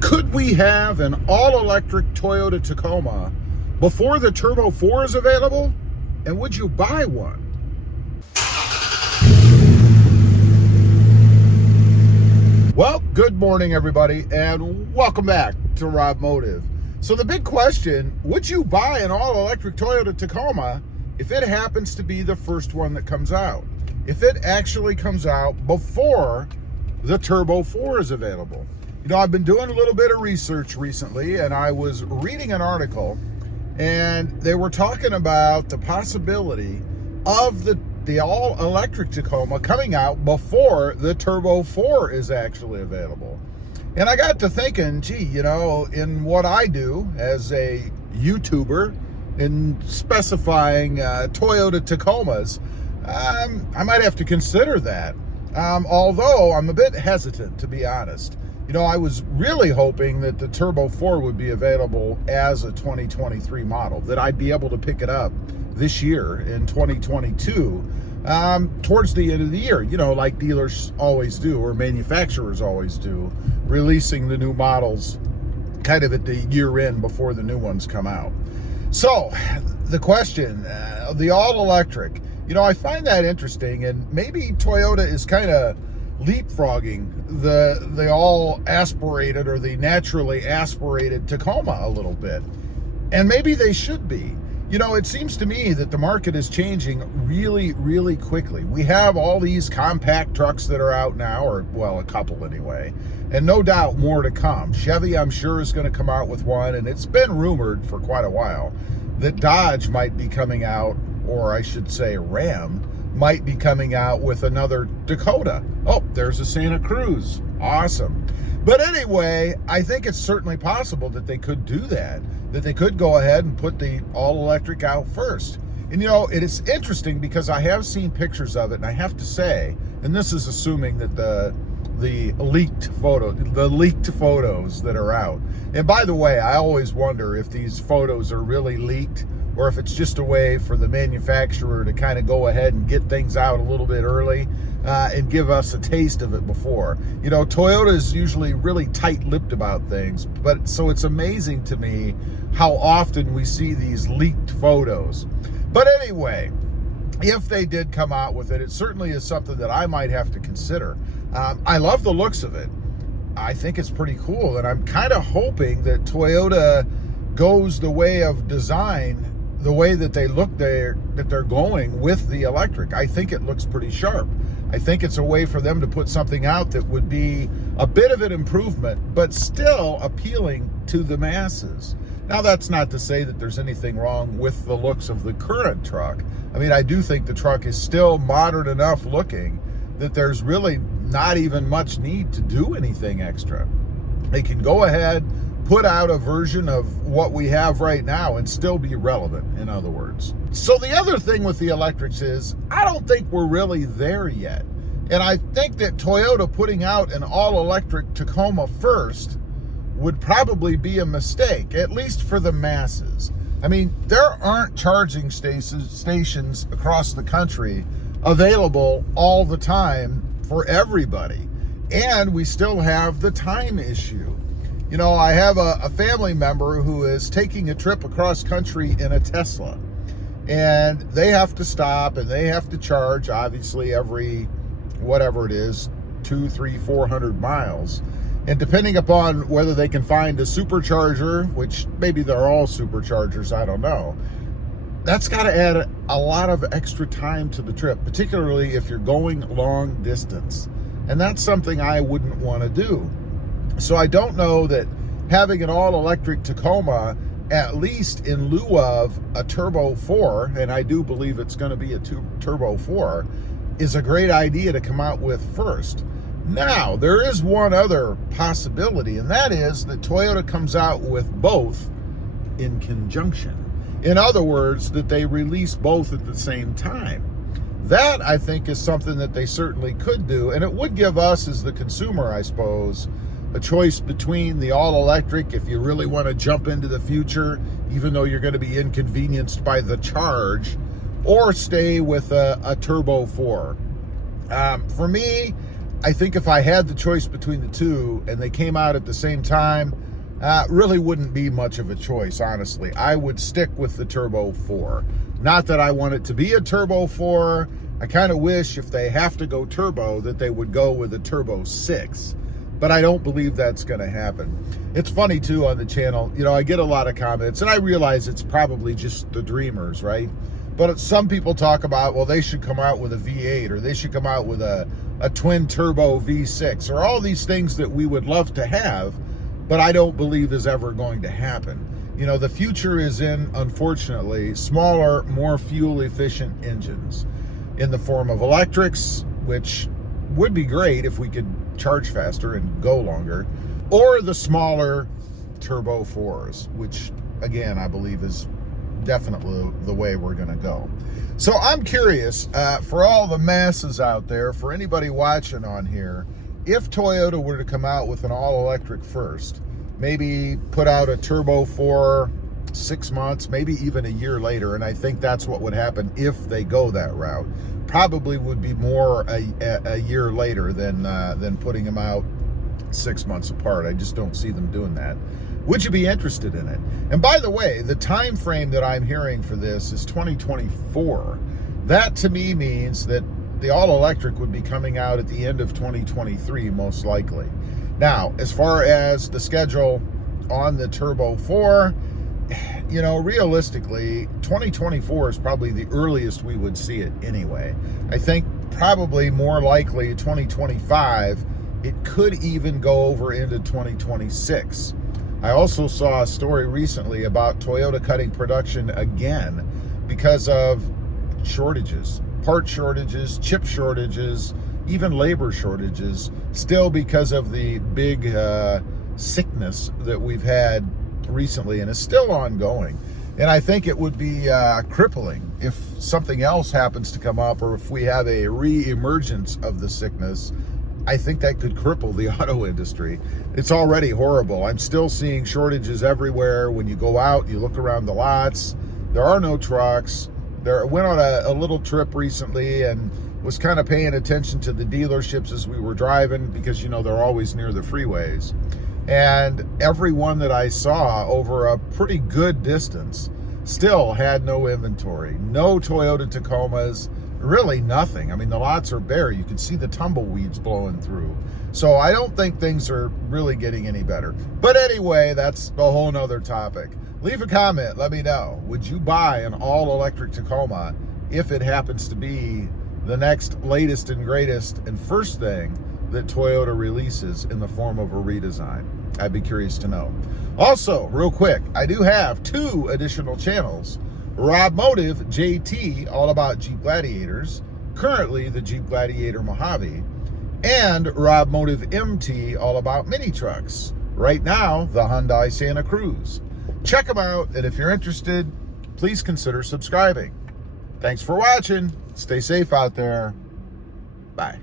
Could we have an all-electric Toyota Tacoma before the Turbo 4 is available? And would you buy one? Well, good morning, everybody, and welcome back to RobMotive. So the big question, would you buy an all-electric Toyota Tacoma if it happens to be the first one that comes out? If it actually comes out before the Turbo 4 is available? You know, I've been doing a little bit of research recently, and I was reading an article, and they were talking about the possibility of the all-electric Tacoma coming out before the Turbo 4 is actually available. And I got to thinking, gee, you know, in what I do as a YouTuber, in specifying Toyota Tacomas, I might have to consider that. Although I'm a bit hesitant, to be honest. You know, I was really hoping that the Turbo 4 would be available as a 2023 model, that I'd be able to pick it up this year in 2022 towards the end of the year, you know, like dealers always do, or manufacturers always do, releasing the new models kind of at the year end before the new ones come out. So the question, the all-electric, you know, I find that interesting, and maybe Toyota is kind of leapfrogging the all aspirated or the naturally aspirated Tacoma a little bit. And maybe they should be. You know, it seems to me that the market is changing really, really quickly. We have all these compact trucks that are out now, or, well, a couple anyway, and no doubt more to come. Chevy, I'm sure, is going to come out with one, and it's been rumored for quite a while that Dodge might be coming out, or I should say Ram, might be coming out with another Dakota. Oh, there's a Santa Cruz. Awesome. But anyway, I think it's certainly possible that they could do that they could go ahead and put the all-electric out first. And you know, it is interesting because I have seen pictures of it, and I have to say, and this is assuming that the leaked photos that are out. And by the way, I always wonder if these photos are really leaked, or if it's just a way for the manufacturer to kind of go ahead and get things out a little bit early and give us a taste of it before. You know, Toyota is usually really tight-lipped about things, but so it's amazing to me how often we see these leaked photos. But anyway, if they did come out with it, it certainly is something that I might have to consider. I love the looks of it. I think it's pretty cool, and I'm kind of hoping that Toyota goes the way of design, the way that they look there, that they're going with the electric. I think it looks pretty sharp. I think it's a way for them to put something out that would be a bit of an improvement, but still appealing to the masses. Now, that's not to say that there's anything wrong with the looks of the current truck. I mean, I do think the truck is still modern enough looking that there's really not even much need to do anything extra. They can go ahead, put out a version of what we have right now and still be relevant, in other words. So the other thing with the electrics is, I don't think we're really there yet. And I think that Toyota putting out an all-electric Tacoma first would probably be a mistake, at least for the masses. I mean, there aren't charging stations across the country available all the time for everybody. And we still have the time issue. You know, I have a family member who is taking a trip across country in a Tesla, and they have to stop and they have to charge, obviously, every, whatever it is, 200, 300, 400 miles. And depending upon whether they can find a supercharger, which maybe they're all superchargers, I don't know, that's got to add a lot of extra time to the trip, particularly if you're going long distance. And that's something I wouldn't want to do. So I don't know that having an all-electric Tacoma, at least in lieu of a Turbo 4, and I do believe it's going to be a Turbo 4, is a great idea to come out with first. Now, there is one other possibility, and that is that Toyota comes out with both in conjunction. In other words, that they release both at the same time. That, I think, is something that they certainly could do, and it would give us, as the consumer, I suppose, a choice between the all-electric, if you really want to jump into the future, even though you're going to be inconvenienced by the charge, or stay with a Turbo 4. For me, I think if I had the choice between the two and they came out at the same time, really wouldn't be much of a choice, honestly. I would stick with the Turbo 4. Not that I want it to be a Turbo 4. I kind of wish if they have to go turbo that they would go with a Turbo 6. But I don't believe that's going to happen. It's funny, too, on the channel. You know, I get a lot of comments, and I realize it's probably just the dreamers, right? But some people talk about, well, they should come out with a V8, or they should come out with a twin turbo V6, or all these things that we would love to have, but I don't believe is ever going to happen. You know, the future is in, unfortunately, smaller, more fuel-efficient engines in the form of electrics, which would be great if we could charge faster and go longer, or the smaller Turbo 4s, which, again, I believe is definitely the way we're going to go. So I'm curious, for all the masses out there, for anybody watching on here, if Toyota were to come out with an all-electric first, maybe put out a Turbo 4 6 months, maybe even a year later, and I think that's what would happen if they go that route. Probably would be more a year later than putting them out 6 months apart. I just don't see them doing that. Would you be interested in it? And by the way, the time frame that I'm hearing for this is 2024. That to me means that the all-electric would be coming out at the end of 2023, most likely. Now, as far as the schedule on the Turbo 4, you know, realistically, 2024 is probably the earliest we would see it anyway. I think probably more likely 2025. It could even go over into 2026. I also saw a story recently about Toyota cutting production again because of shortages, part shortages, chip shortages, even labor shortages, still because of the big sickness that we've had recently and is still ongoing. And I think it would be crippling if something else happens to come up, or if we have a re-emergence of the sickness. I think that could cripple the auto industry. It's already horrible. I'm still seeing shortages everywhere. When you go out, you look around the lots, there are no trucks. I went on a little trip recently and was kind of paying attention to the dealerships as we were driving, because, you know, they're always near the freeways. And every one that I saw over a pretty good distance still had no inventory, no Toyota Tacomas, really nothing. I mean, the lots are bare. You can see the tumbleweeds blowing through. So I don't think things are really getting any better. But anyway, that's a whole nother topic. Leave a comment. Let me know. Would you buy an all-electric Tacoma if it happens to be the next latest and greatest and first thing that Toyota releases in the form of a redesign? I'd be curious to know. Also, real quick, I do have 2 additional channels. RobMotive JT, all about Jeep Gladiators, currently the Jeep Gladiator Mojave, and RobMotive MT, all about mini trucks. Right now, the Hyundai Santa Cruz. Check them out, and if you're interested, please consider subscribing. Thanks for watching. Stay safe out there. Bye.